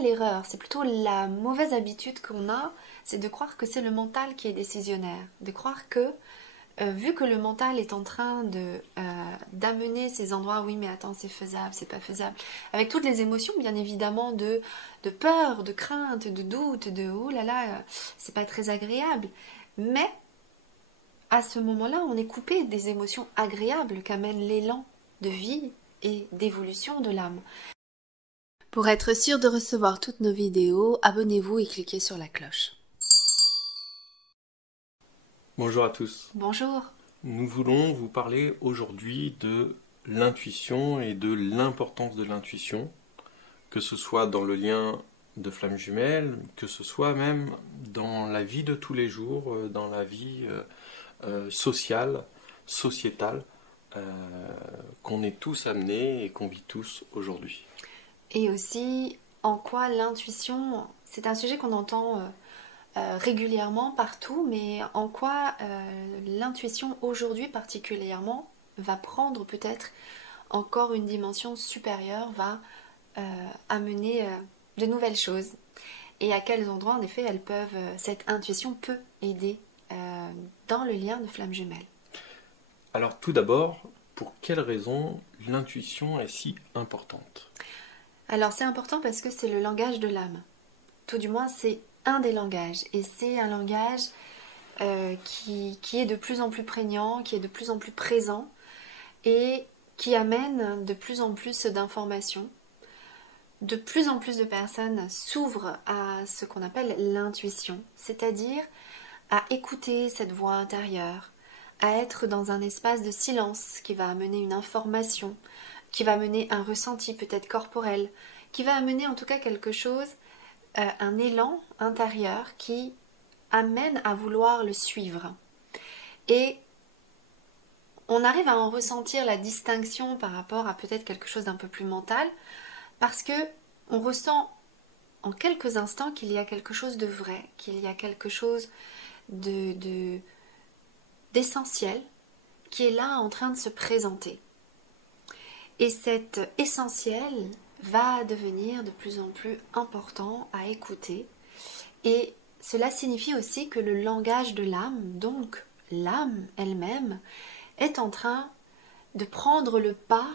l'erreur, c'est plutôt la mauvaise habitude qu'on a, c'est de croire que c'est le mental qui est décisionnaire, de croire que vu que le mental est en train d'amener ces endroits, oui mais attends c'est faisable, c'est pas faisable, avec toutes les émotions bien évidemment de peur, de crainte, de doute, de oh là là, c'est pas très agréable, mais à ce moment-là on est coupé des émotions agréables qu'amène l'élan de vie et d'évolution de l'âme. Pour être sûr de recevoir toutes nos vidéos, abonnez-vous et cliquez sur la cloche. Bonjour à tous. Bonjour. Nous voulons vous parler aujourd'hui de l'intuition et de l'importance de l'intuition, que ce soit dans le lien de flammes jumelles, que ce soit même dans la vie de tous les jours, dans la vie sociale, sociétale, qu'on est tous amenés et qu'on vit tous aujourd'hui. Et aussi, en quoi l'intuition, c'est un sujet qu'on entend régulièrement partout, mais en quoi l'intuition aujourd'hui particulièrement va prendre peut-être encore une dimension supérieure, va amener de nouvelles choses. Et à quels endroits en effet cette intuition peut aider dans le lien de flammes jumelles. Alors tout d'abord, pour quelles raisons l'intuition est si importante ? Alors c'est important parce que c'est le langage de l'âme. Tout du moins c'est un des langages. Et c'est un langage qui est de plus en plus prégnant, qui est de plus en plus présent et qui amène de plus en plus d'informations. De plus en plus de personnes s'ouvrent à ce qu'on appelle l'intuition, c'est-à-dire à écouter cette voix intérieure, à être dans un espace de silence qui va amener une information, qui va amener un ressenti peut-être corporel, qui va amener en tout cas quelque chose, un élan intérieur qui amène à vouloir le suivre. Et on arrive à en ressentir la distinction par rapport à peut-être quelque chose d'un peu plus mental, parce que on ressent en quelques instants qu'il y a quelque chose de vrai, qu'il y a quelque chose d'essentiel qui est là en train de se présenter. Et cet essentiel va devenir de plus en plus important à écouter. Et cela signifie aussi que le langage de l'âme, donc l'âme elle-même, est en train de prendre le pas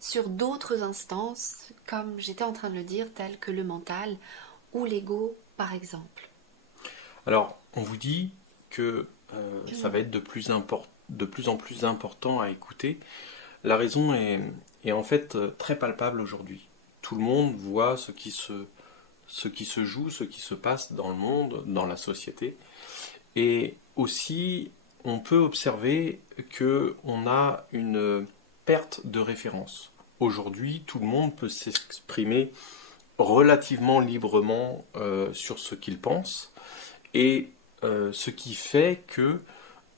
sur d'autres instances, comme j'étais en train de le dire, telles que le mental ou l'ego par exemple. Alors, on vous dit que ça va être de plus en plus important à écouter. La raison est en fait très palpable aujourd'hui. Tout le monde voit ce qui se joue, ce qui se passe dans le monde, dans la société. Et aussi, on peut observer qu'on a une perte de référence. Aujourd'hui, tout le monde peut s'exprimer relativement librement sur ce qu'il pense. Et ce qui fait que,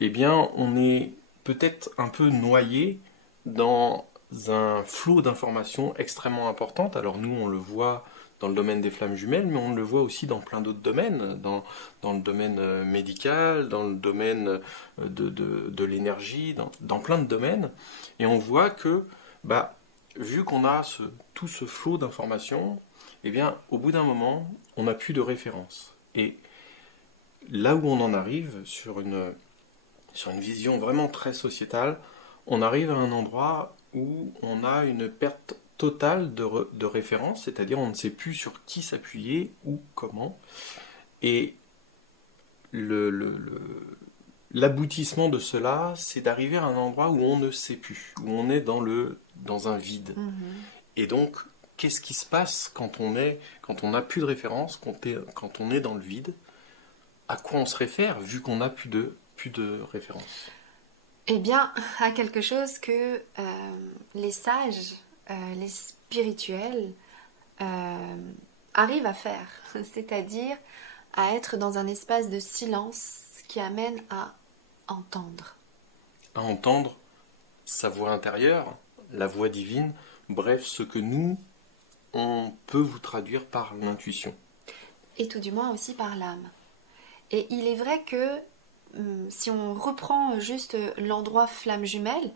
eh bien, on est peut-être un peu noyé dans un flot d'informations extrêmement importantes. Alors nous, on le voit dans le domaine des flammes jumelles, mais on le voit aussi dans plein d'autres domaines, dans le domaine médical, dans le domaine de l'énergie, dans plein de domaines. Et on voit que, vu qu'on a tout ce flot d'informations, eh bien, au bout d'un moment, on n'a plus de référence. Et là où on en arrive, sur une vision vraiment très sociétale, on arrive à un endroit où on a une perte totale de référence, c'est-à-dire on ne sait plus sur qui s'appuyer ou comment. Et l'aboutissement de cela, c'est d'arriver à un endroit où on ne sait plus, où on est dans un vide. Et donc, qu'est-ce qui se passe quand on n'a plus de référence, quand on est dans le vide? À quoi on se réfère, vu qu'on n'a plus de référence? Eh bien, à quelque chose que les sages, les spirituels arrivent à faire, c'est-à-dire à être dans un espace de silence qui amène à entendre. À entendre sa voix intérieure, la voix divine, bref, ce que nous, on peut vous traduire par l'intuition. Et tout du moins aussi par l'âme. Et il est vrai que si on reprend juste l'endroit flamme jumelle,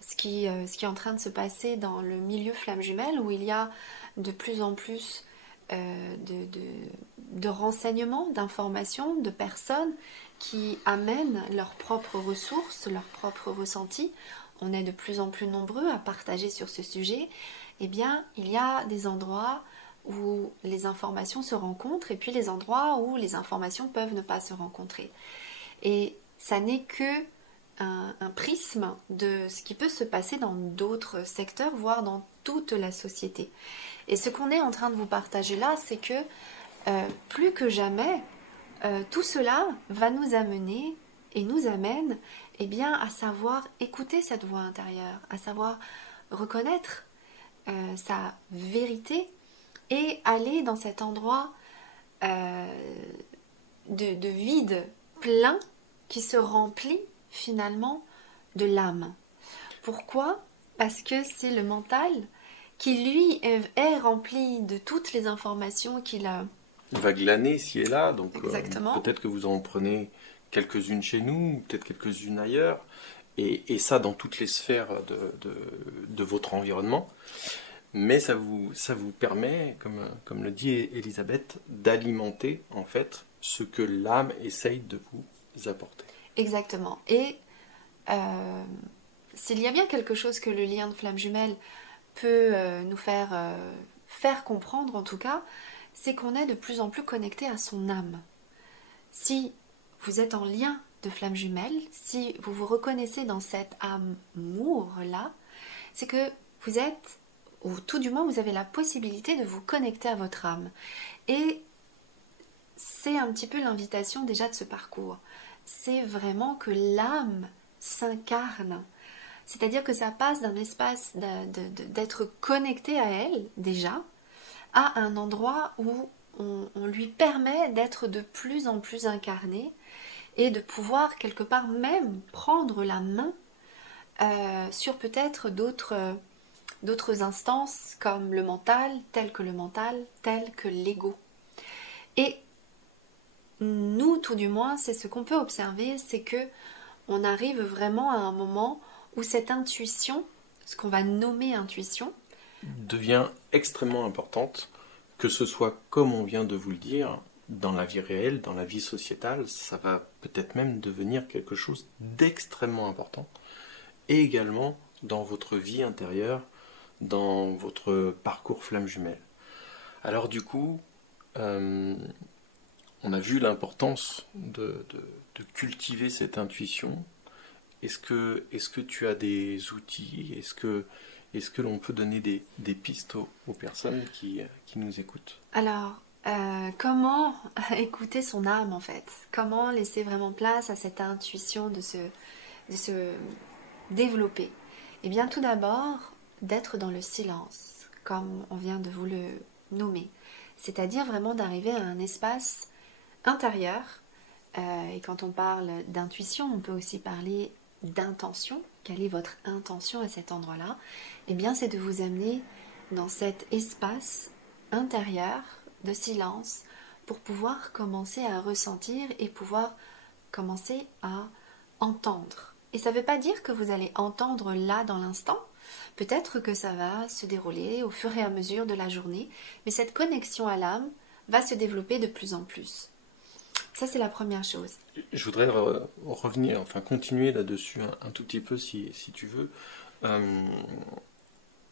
ce qui est en train de se passer dans le milieu flamme jumelle, où il y a de plus en plus de renseignements, d'informations, de personnes qui amènent leurs propres ressources, leurs propres ressentis. On est de plus en plus nombreux à partager sur ce sujet. Eh bien, il y a des endroits où les informations se rencontrent et puis les endroits où les informations peuvent ne pas se rencontrer. Et ça n'est que un prisme de ce qui peut se passer dans d'autres secteurs, voire dans toute la société. Et ce qu'on est en train de vous partager là, c'est que plus que jamais, tout cela va nous amener et nous amène eh bien, à savoir écouter cette voix intérieure, à savoir reconnaître sa vérité et aller dans cet endroit de vide plein qui se remplit finalement de l'âme. Pourquoi ? Parce que c'est le mental qui lui est rempli de toutes les informations qu'il a. On va glaner ici et là, donc peut-être que vous en prenez quelques-unes chez nous, peut-être quelques-unes ailleurs, et ça dans toutes les sphères de votre environnement. Mais ça vous permet, comme le dit Elisabeth, d'alimenter en fait ce que l'âme essaye de vous apporter. Exactement. Et s'il y a bien quelque chose que le lien de flamme jumelle peut nous faire comprendre en tout cas, c'est qu'on est de plus en plus connecté à son âme. Si vous êtes en lien de flamme jumelle, si vous vous reconnaissez dans cet amour-là, c'est que vous êtes, ou tout du moins vous avez la possibilité de vous connecter à votre âme. Et c'est un petit peu l'invitation déjà de ce parcours. C'est vraiment que l'âme s'incarne. C'est-à-dire que ça passe d'un espace d'être connecté à elle, déjà, à un endroit où on lui permet d'être de plus en plus incarné et de pouvoir quelque part même prendre la main sur peut-être d'autres instances comme le mental, tel que l'ego. Et nous, tout du moins, c'est ce qu'on peut observer, c'est que on arrive vraiment à un moment où cette intuition, ce qu'on va nommer intuition, devient extrêmement importante, que ce soit comme on vient de vous le dire, dans la vie réelle, dans la vie sociétale, ça va peut-être même devenir quelque chose d'extrêmement important, et également dans votre vie intérieure, dans votre parcours flamme jumelle. Alors du coup, on a vu l'importance de cultiver cette intuition. Est-ce que tu as des outils ? Est-ce que l'on peut donner des pistes aux personnes qui nous écoutent ? Alors, comment écouter son âme en fait ? Comment laisser vraiment place à cette intuition de se développer ? Eh bien, tout d'abord, d'être dans le silence, comme on vient de vous le nommer. C'est-à-dire vraiment d'arriver à un espace intérieur. Et quand on parle d'intuition, on peut aussi parler d'intention. Quelle est votre intention à cet endroit-là ? Eh bien, c'est de vous amener dans cet espace intérieur de silence pour pouvoir commencer à ressentir et pouvoir commencer à entendre. Et ça ne veut pas dire que vous allez entendre là dans l'instant. Peut-être que ça va se dérouler au fur et à mesure de la journée, mais cette connexion à l'âme va se développer de plus en plus. Ça, c'est la première chose. Je voudrais revenir, enfin continuer là-dessus un tout petit peu si tu veux.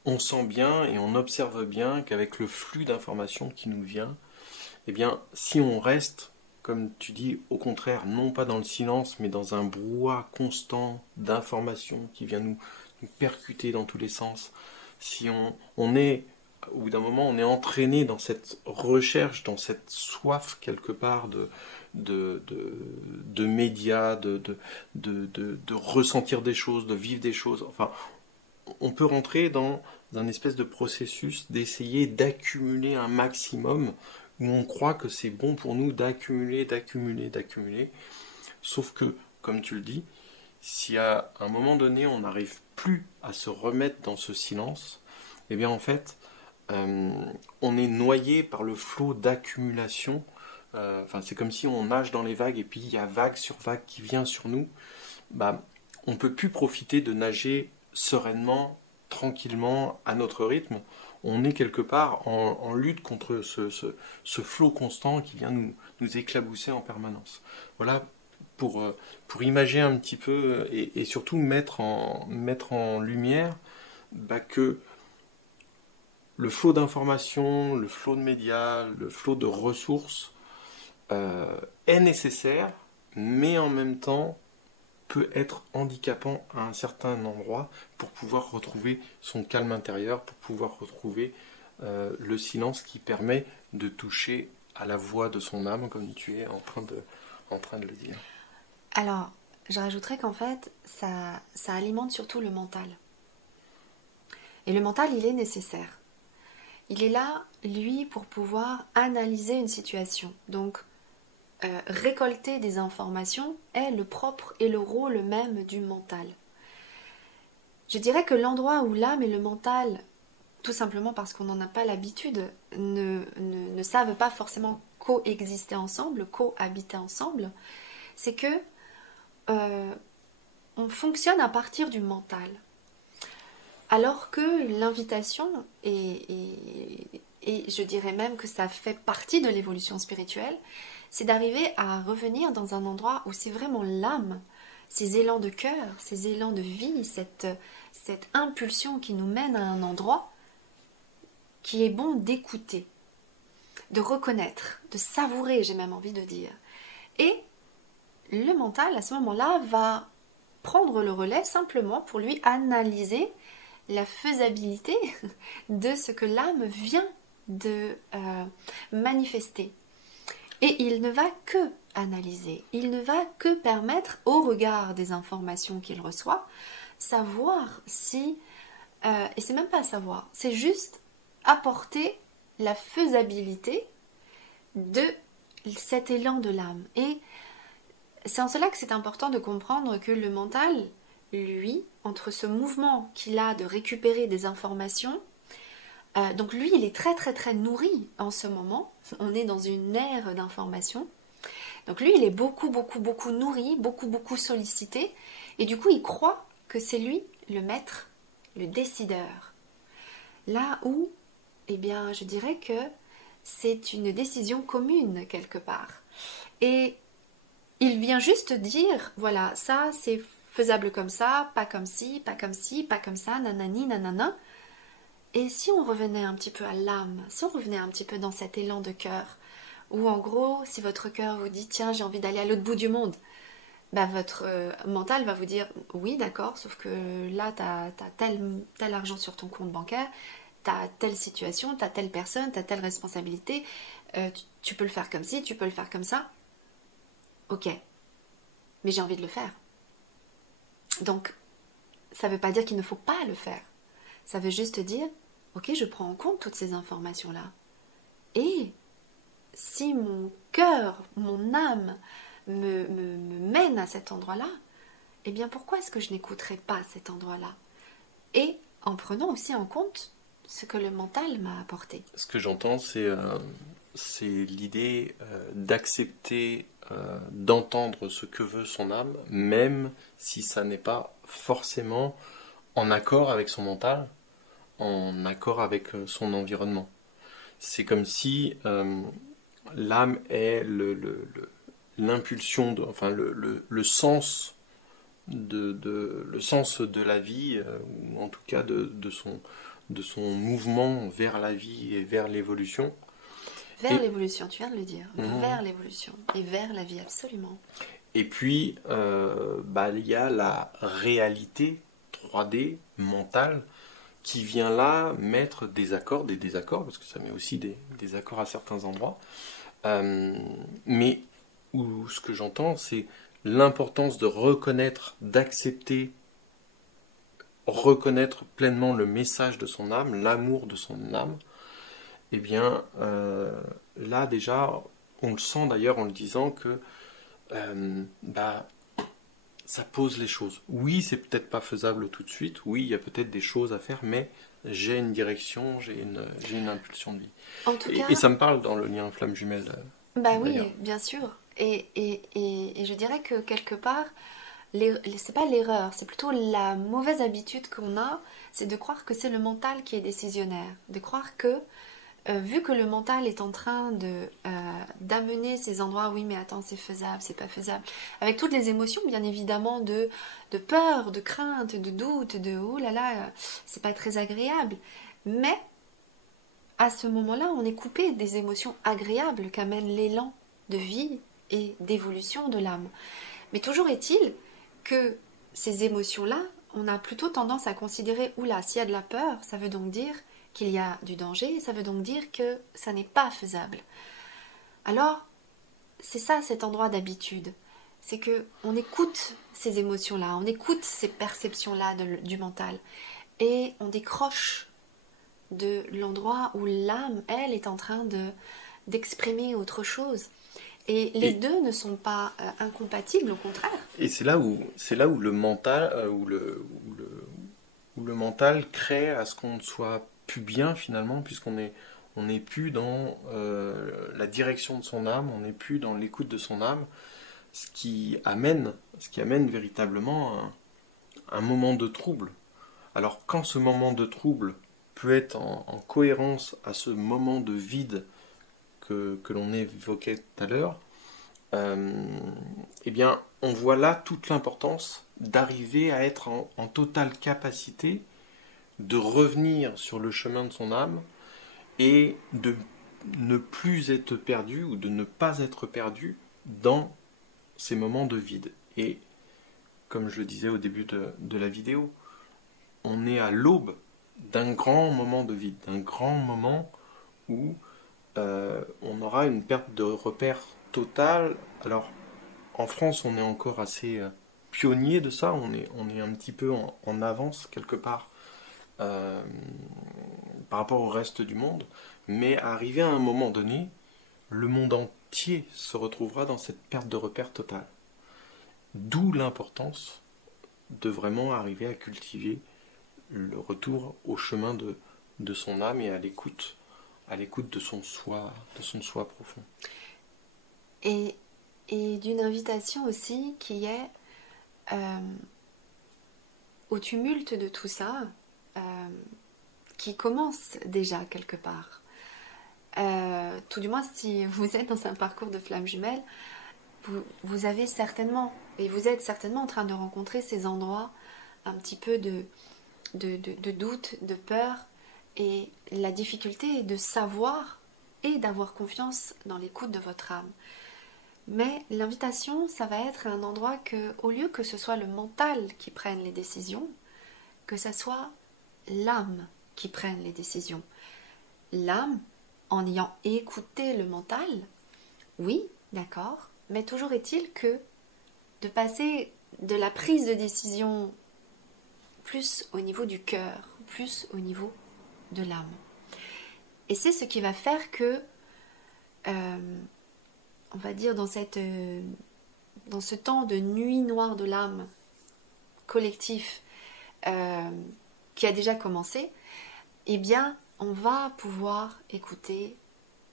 On sent bien et on observe bien qu'avec le flux d'informations qui nous vient, eh bien, si on reste, comme tu dis, au contraire, non pas dans le silence, mais dans un brouhaha constant d'informations qui vient nous percuter dans tous les sens, si on est, au bout d'un moment, on est entraîné dans cette recherche, dans cette soif quelque part de médias, de ressentir des choses, de vivre des choses, enfin, on peut rentrer dans un espèce de processus d'essayer d'accumuler un maximum où on croit que c'est bon pour nous d'accumuler. Sauf que, comme tu le dis, si à un moment donné on n'arrive plus à se remettre dans ce silence, eh bien en fait, on est noyé par le flot d'accumulation. C'est comme si on nage dans les vagues et puis il y a vague sur vague qui vient sur nous. On ne peut plus profiter de nager sereinement, tranquillement, à notre rythme. on est quelque part en lutte contre ce flot constant qui vient nous éclabousser en permanence. Voilà pour imager un petit peu et surtout mettre en lumière que le flot d'informations, le flot de médias, le flot de ressources est nécessaire, mais en même temps peut être handicapant à un certain endroit pour pouvoir retrouver son calme intérieur, pour pouvoir retrouver le silence qui permet de toucher à la voix de son âme, comme tu es en train de le dire. Alors, je rajouterais qu'en fait, ça alimente surtout le mental. Et le mental, il est nécessaire. Il est là, lui, pour pouvoir analyser une situation. Donc, récolter des informations est le propre et le rôle même du mental. Je dirais que l'endroit où l'âme et le mental, tout simplement parce qu'on n'en a pas l'habitude, ne savent pas forcément coexister ensemble, cohabiter ensemble, c'est que on fonctionne à partir du mental. Alors que l'invitation, et je dirais même que ça fait partie de l'évolution spirituelle, c'est d'arriver à revenir dans un endroit où c'est vraiment l'âme, ces élans de cœur, ces élans de vie, cette impulsion qui nous mène à un endroit qui est bon d'écouter, de reconnaître, de savourer, j'ai même envie de dire. Et le mental, à ce moment-là, va prendre le relais simplement pour lui analyser la faisabilité de ce que l'âme vient de manifester. Et il ne va que analyser, il ne va que permettre, au regard des informations qu'il reçoit, savoir si, et c'est même pas savoir, c'est juste apporter la faisabilité de cet élan de l'âme. Et c'est en cela que c'est important de comprendre que le mental, lui, entre ce mouvement qu'il a de récupérer des informations, donc lui, il est très très très nourri en ce moment. On est dans une ère d'information. Donc lui, il est beaucoup beaucoup beaucoup nourri, beaucoup beaucoup sollicité. Et du coup, il croit que c'est lui le maître, le décideur. Là où, eh bien, je dirais que c'est une décision commune quelque part. Et il vient juste dire, voilà, ça c'est faisable comme ça, pas comme ci, pas comme ci, pas comme ça, nanani, nanana. Et si on revenait un petit peu à l'âme, si on revenait un petit peu dans cet élan de cœur, où en gros, si votre cœur vous dit, tiens, j'ai envie d'aller à l'autre bout du monde, bah, votre mental va vous dire, oui, d'accord, sauf que là, tu as tel argent sur ton compte bancaire, tu as telle situation, tu as telle personne, tu as telle responsabilité, tu peux le faire comme ci, tu peux le faire comme ça. Ok, mais j'ai envie de le faire. Donc, ça ne veut pas dire qu'il ne faut pas le faire. Ça veut juste dire, ok, je prends en compte toutes ces informations-là. Et si mon cœur, mon âme me mène à cet endroit-là, eh bien pourquoi est-ce que je n'écouterai pas cet endroit-là? Et en prenant aussi en compte ce que le mental m'a apporté. Ce que j'entends, c'est l'idée d'accepter, d'entendre ce que veut son âme, même si ça n'est pas forcément en accord avec son mental, en accord avec son environnement. C'est comme si l'âme est l'impulsion, enfin le sens le sens de la vie, ou en tout cas de son mouvement vers la vie et vers l'évolution. Vers l'évolution, tu viens de le dire. Vers l'évolution et vers la vie, absolument. Et puis, il y a la réalité 3D mentale qui vient là mettre des désaccords, parce que ça met aussi des accords à certains endroits. Mais où ce que j'entends, c'est l'importance de reconnaître, d'accepter, reconnaître pleinement le message de son âme, l'amour de son âme. Eh bien, là déjà, on le sent d'ailleurs en le disant que ça pose les choses. Oui, c'est peut-être pas faisable tout de suite. Oui, il y a peut-être des choses à faire, mais j'ai une direction, j'ai une impulsion de vie. En tout cas, et ça me parle dans le lien flamme jumelle. Bah oui, bien sûr. Et je dirais que quelque part, c'est pas l'erreur, c'est plutôt la mauvaise habitude qu'on a, c'est de croire que c'est le mental qui est décisionnaire, de croire que vu que le mental est en train d'amener ces endroits, oui mais attends c'est faisable, c'est pas faisable, avec toutes les émotions bien évidemment de peur, de crainte, de doute, de oh là là, c'est pas très agréable, mais à ce moment-là on est coupé des émotions agréables qu'amène l'élan de vie et d'évolution de l'âme. Mais toujours est-il que ces émotions-là, on a plutôt tendance à considérer, oula, s'il y a de la peur, ça veut donc dire qu'il y a du danger, ça veut donc dire que ça n'est pas faisable. Alors, c'est ça cet endroit d'habitude, c'est que on écoute ces émotions-là, on écoute ces perceptions-là du mental, et on décroche de l'endroit où l'âme, elle, est en train d'exprimer autre chose. Et les deux ne sont pas incompatibles, au contraire. Et c'est là où le mental, où le mental crée à ce qu'on ne soit plus bien finalement, on n'est plus dans la direction de son âme, on n'est plus dans l'écoute de son âme, ce qui amène véritablement un moment de trouble. Alors quand ce moment de trouble peut être en cohérence à ce moment de vide que l'on évoquait tout à l'heure, eh bien, on voit là toute l'importance d'arriver à être en totale capacité de revenir sur le chemin de son âme et de ne plus être perdu ou de ne pas être perdu dans ces moments de vide. Et comme je le disais au début de la vidéo, on est à l'aube d'un grand moment de vide, d'un grand moment où on aura une perte de repère totale. Alors, en France, on est encore assez pionnier de ça, on est un petit peu en avance quelque part par rapport au reste du monde, mais arrivé à un moment donné, le monde entier se retrouvera dans cette perte de repère totale. D'où l'importance de vraiment arriver à cultiver le retour au chemin de son âme et à l'écoute de son soi profond. Et d'une invitation aussi qui est au tumulte de tout ça, qui commence déjà quelque part. Tout du moins, si vous êtes dans un parcours de flamme jumelle, vous avez certainement, et vous êtes certainement en train de rencontrer ces endroits un petit peu de doute, de peur, et la difficulté est de savoir et d'avoir confiance dans l'écoute de votre âme. Mais l'invitation, ça va être un endroit que, au lieu que ce soit le mental qui prenne les décisions, que ce soit l'âme qui prenne les décisions. L'âme, en ayant écouté le mental, oui, d'accord, mais toujours est-il que de passer de la prise de décision plus au niveau du cœur, plus au niveau de l'âme. Et c'est ce qui va faire que, on va dire dans ce temps de nuit noire de l'âme collectif qui a déjà commencé, eh bien, on va pouvoir écouter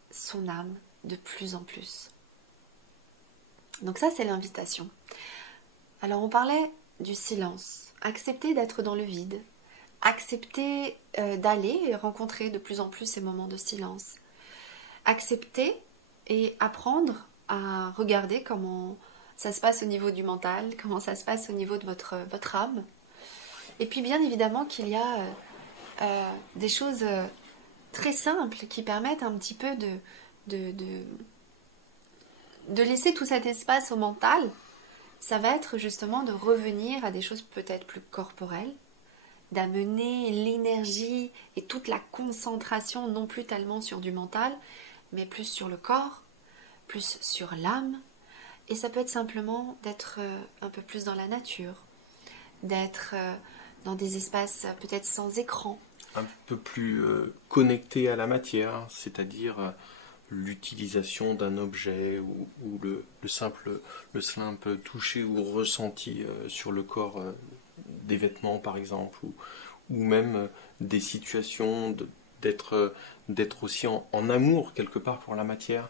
son âme de plus en plus. Donc ça, c'est l'invitation. Alors, on parlait du silence. Accepter d'être dans le vide. Accepter d'aller et rencontrer de plus en plus ces moments de silence. Accepter et apprendre à regarder comment ça se passe au niveau du mental, comment ça se passe au niveau de votre âme. Et puis bien évidemment qu'il y a des choses très simples qui permettent un petit peu de laisser tout cet espace au mental. Ça va être justement de revenir à des choses peut-être plus corporelles, d'amener l'énergie et toute la concentration non plus tellement sur du mental, mais plus sur le corps, plus sur l'âme. Et ça peut être simplement d'être un peu plus dans la nature, d'être dans des espaces peut-être sans écran. Un peu plus connecté à la matière, c'est-à-dire l'utilisation d'un objet ou le simple toucher ou ressenti sur le corps des vêtements par exemple, ou même des situations d'être aussi en amour quelque part pour la matière.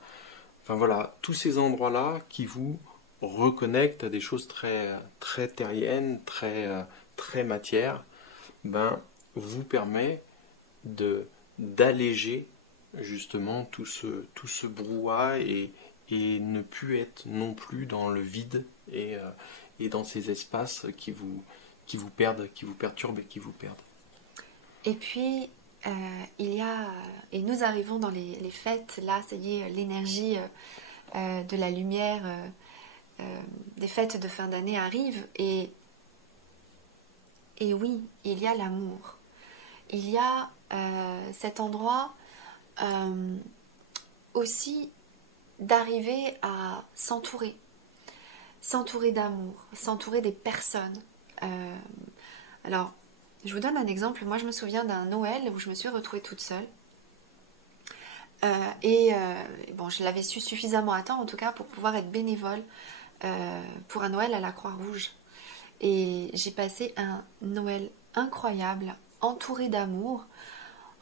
Enfin voilà, tous ces endroits-là qui vous reconnecte à des choses très, très terriennes, très matières, ben, vous permet d'alléger justement tout ce brouhaha et ne plus être non plus dans le vide et dans ces espaces qui vous perdent, qui vous perturbent et qui vous perdent. Et puis, il y a, et nous arrivons dans les fêtes, là, ça y est, l'énergie de la lumière des fêtes de fin d'année arrive, et oui, il y a l'amour. Il y a cet endroit aussi d'arriver à s'entourer d'amour, s'entourer des personnes. Alors, je vous donne un exemple. Moi, je me souviens d'un Noël où je me suis retrouvée toute seule. Bon, je l'avais su suffisamment à temps, en tout cas, pour pouvoir être bénévole pour un Noël à la Croix-Rouge. Et j'ai passé un Noël incroyable, entourée d'amour,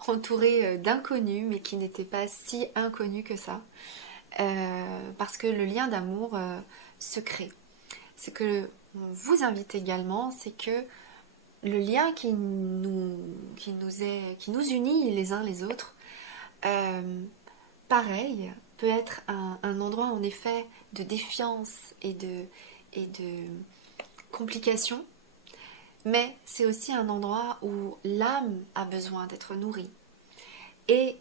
entourée d'inconnus, mais qui n'étaient pas si inconnus que ça. Parce que le lien d'amour se crée. Ce que on vous invite également, c'est que le lien qui nous unit les uns les autres, pareil, peut être un endroit en effet de défiance et de complications, mais c'est aussi un endroit où l'âme a besoin d'être nourrie. Et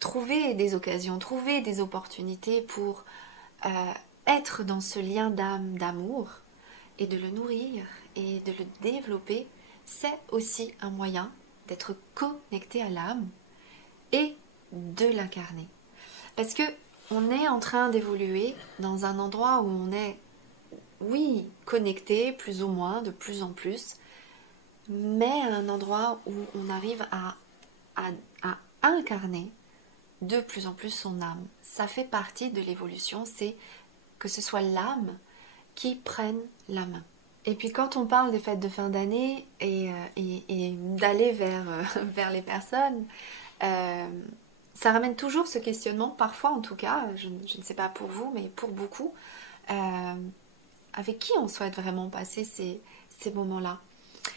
trouver des occasions, trouver des opportunités pour être dans ce lien d'âme, d'amour, et de le nourrir et de le développer, c'est aussi un moyen d'être connecté à l'âme et de l'incarner. Parce que on est en train d'évoluer dans un endroit où on est, oui, connecté, plus ou moins, de plus en plus, mais à un endroit où on arrive à incarner de plus en plus son âme. Ça fait partie de l'évolution, c'est que ce soit l'âme qui prenne la main. Et puis quand on parle des fêtes de fin d'année et d'aller vers les personnes, ça ramène toujours ce questionnement, parfois en tout cas, je ne sais pas pour vous, mais pour beaucoup, avec qui on souhaite vraiment passer ces moments-là.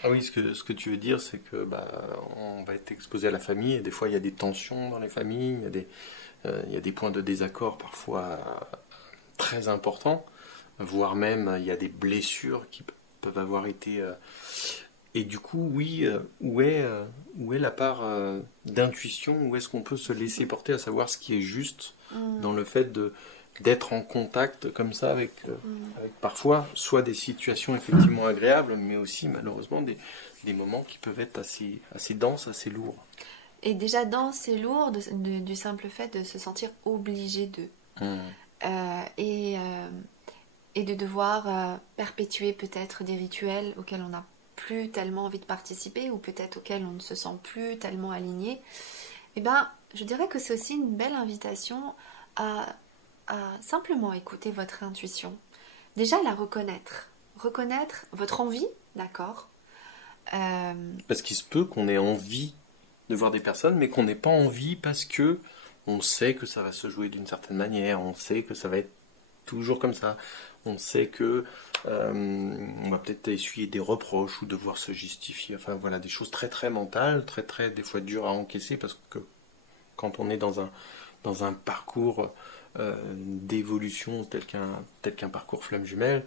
Ah oui, ce que tu veux dire, c'est que on va être exposé à la famille, et des fois il y a des tensions dans les familles, il y a des points de désaccord parfois très importants, voire même il y a des blessures qui peuvent avoir été... Et du coup, oui, où est la part d'intuition, où est-ce qu'on peut se laisser porter à savoir ce qui est juste dans le fait d'être en contact comme ça avec parfois soit des situations effectivement agréables, mais aussi malheureusement des moments qui peuvent être assez denses, assez lourds. Et déjà dense et lourd du simple fait de se sentir obligé d'eux. Et de devoir perpétuer peut-être des rituels auxquels on n'a plus tellement envie de participer ou peut-être auxquels on ne se sent plus tellement aligné. Eh bien, je dirais que c'est aussi une belle invitation à simplement écouter votre intuition. Déjà, la reconnaître. Reconnaître votre envie, d'accord. Parce qu'il se peut qu'on ait envie de voir des personnes, mais qu'on n'ait pas envie parce que on sait que ça va se jouer d'une certaine manière, on sait que ça va être toujours comme ça, on sait que on va peut-être essuyer des reproches ou devoir se justifier, enfin voilà, des choses très très mentales, très très des fois dures à encaisser, parce que quand on est dans un parcours d'évolution tel qu'un parcours flamme jumelle,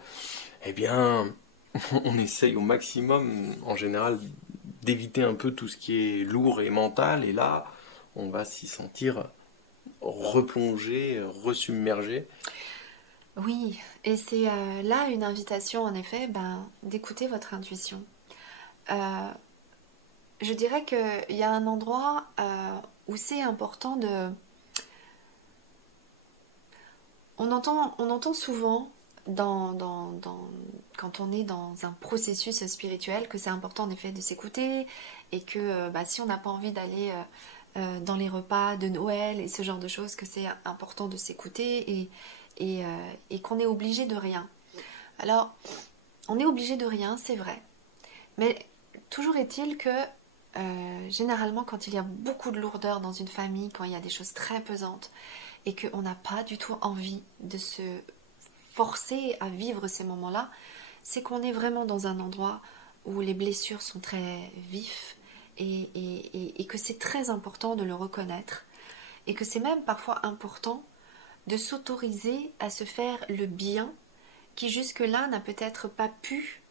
eh bien on essaye au maximum en général d'éviter un peu tout ce qui est lourd et mental, et là on va s'y sentir replongé, resubmergé. Oui, et c'est là une invitation en effet d'écouter votre intuition. Je dirais qu'il y a un endroit où c'est important de... On entend souvent quand on est dans un processus spirituel que c'est important en effet de s'écouter et que si on n'a pas envie d'aller dans les repas de Noël et ce genre de choses, que c'est important de s'écouter et qu'on est obligé de rien. Alors, on est obligé de rien, c'est vrai. Mais toujours est-il que généralement quand il y a beaucoup de lourdeur dans une famille, quand il y a des choses très pesantes et qu'on n'a pas du tout envie de se forcé à vivre ces moments-là, c'est qu'on est vraiment dans un endroit où les blessures sont très vives et que c'est très important de le reconnaître et que c'est même parfois important de s'autoriser à se faire le bien qui jusque-là n'a peut-être pas pu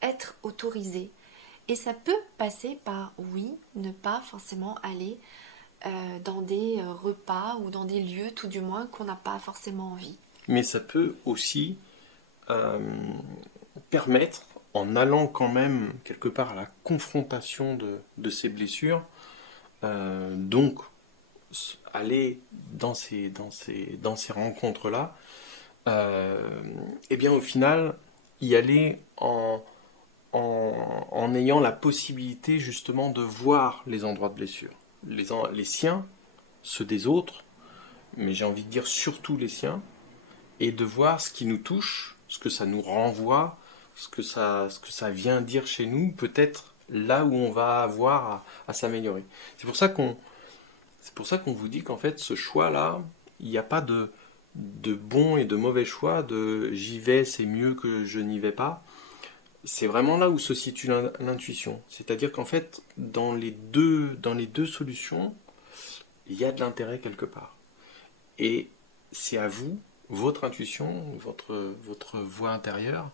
être autorisé. Et ça peut passer par, oui, ne pas forcément aller dans des repas ou dans des lieux, tout du moins, qu'on n'a pas forcément envie. Mais ça peut aussi permettre, en allant quand même quelque part à la confrontation de ces blessures, donc aller dans ces rencontres-là, et bien au final, y aller en ayant la possibilité justement de voir les endroits de blessure. Les siens, ceux des autres, mais j'ai envie de dire surtout les siens, et de voir ce qui nous touche, ce que ça nous renvoie, ce que ça vient dire chez nous, peut-être là où on va avoir à s'améliorer. C'est pour ça qu'on vous dit qu'en fait, ce choix-là, il n'y a pas de bon et de mauvais choix, de j'y vais, c'est mieux que je n'y vais pas. C'est vraiment là où se situe l'intuition. C'est-à-dire qu'en fait, dans les deux solutions, il y a de l'intérêt quelque part. Et c'est à vous, votre intuition, votre voix intérieure,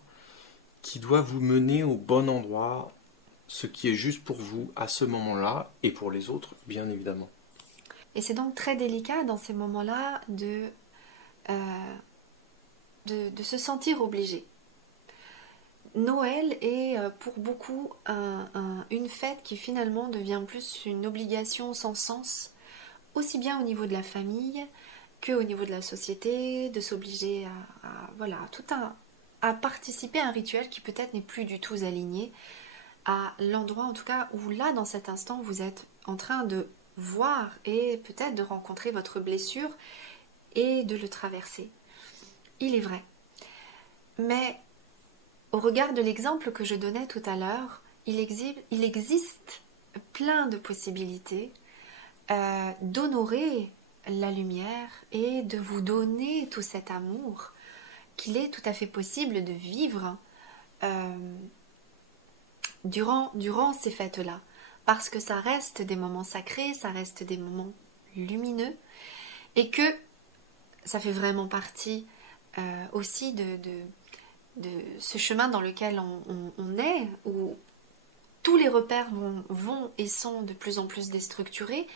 qui doit vous mener au bon endroit, ce qui est juste pour vous à ce moment-là, et pour les autres, bien évidemment. Et c'est donc très délicat dans ces moments-là de se sentir obligé. Noël est pour beaucoup une fête qui finalement devient plus une obligation sans sens, aussi bien au niveau de la famille qu'au niveau de la société, de s'obliger à participer à un rituel qui peut-être n'est plus du tout aligné à l'endroit en tout cas où là dans cet instant vous êtes en train de voir et peut-être de rencontrer votre blessure et de le traverser. Il est vrai. Mais au regard de l'exemple que je donnais tout à l'heure, il existe plein de possibilités d'honorer la lumière et de vous donner tout cet amour qu'il est tout à fait possible de vivre durant ces fêtes-là. Parce que ça reste des moments sacrés, ça reste des moments lumineux et que ça fait vraiment partie aussi de ce chemin dans lequel on est, où tous les repères vont et sont de plus en plus déstructurés,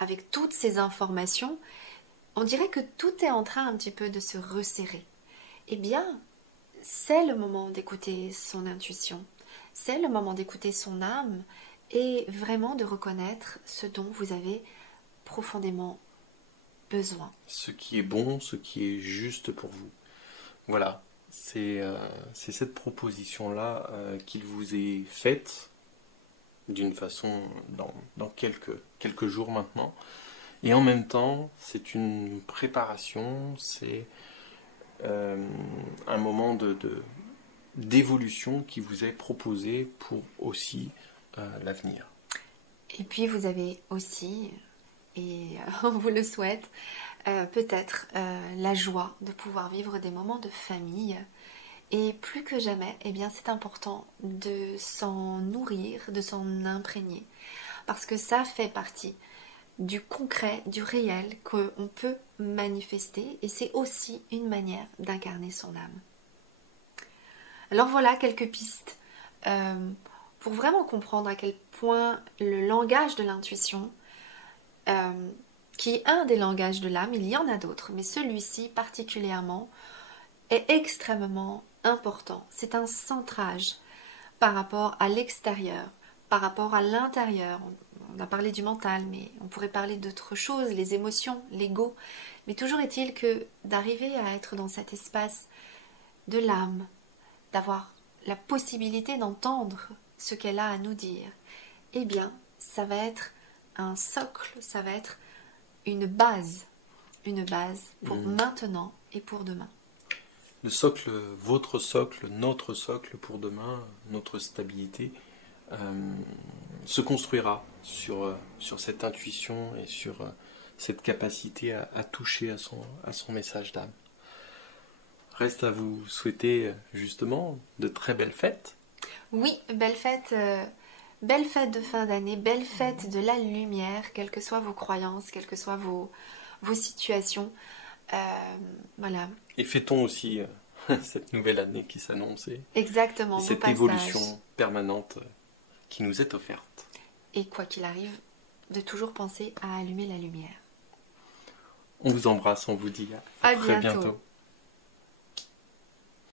avec toutes ces informations, on dirait que tout est en train un petit peu de se resserrer. Eh bien, c'est le moment d'écouter son intuition, c'est le moment d'écouter son âme et vraiment de reconnaître ce dont vous avez profondément besoin. Ce qui est bon, ce qui est juste pour vous. Voilà. C'est cette proposition-là qu'il vous est faite d'une façon dans quelques jours maintenant. Et en même temps, c'est une préparation, c'est un moment d'évolution qui vous est proposé pour aussi l'avenir. Et puis vous avez aussi, et on vous le souhaite, peut-être la joie de pouvoir vivre des moments de famille. Et plus que jamais, eh bien, c'est important de s'en nourrir, de s'en imprégner. Parce que ça fait partie du concret, du réel qu'on peut manifester. Et c'est aussi une manière d'incarner son âme. Alors voilà quelques pistes pour vraiment comprendre à quel point le langage de l'intuition qui est un des langages de l'âme, il y en a d'autres, mais celui-ci particulièrement est extrêmement important. C'est un centrage par rapport à l'extérieur, par rapport à l'intérieur. On a parlé du mental, mais on pourrait parler d'autres choses, les émotions, l'ego. Mais toujours est-il que d'arriver à être dans cet espace de l'âme, d'avoir la possibilité d'entendre ce qu'elle a à nous dire, eh bien, ça va être un socle, ça va être une base pour maintenant et pour demain. Le socle, votre socle, notre socle pour demain, notre stabilité, se construira sur cette intuition et sur cette capacité à toucher à son message d'âme. Reste à vous souhaiter justement de très belles fêtes. Oui, belle fête de fin d'année, belle fête de la lumière, quelles que soient vos croyances, quelles que soient vos situations. Voilà. Et fêtons aussi cette nouvelle année qui s'annonce et Exactement, beau cette passage. évolution permanente qui nous est offerte. Et quoi qu'il arrive, de toujours penser à allumer la lumière. On vous embrasse, on vous dit à très bientôt.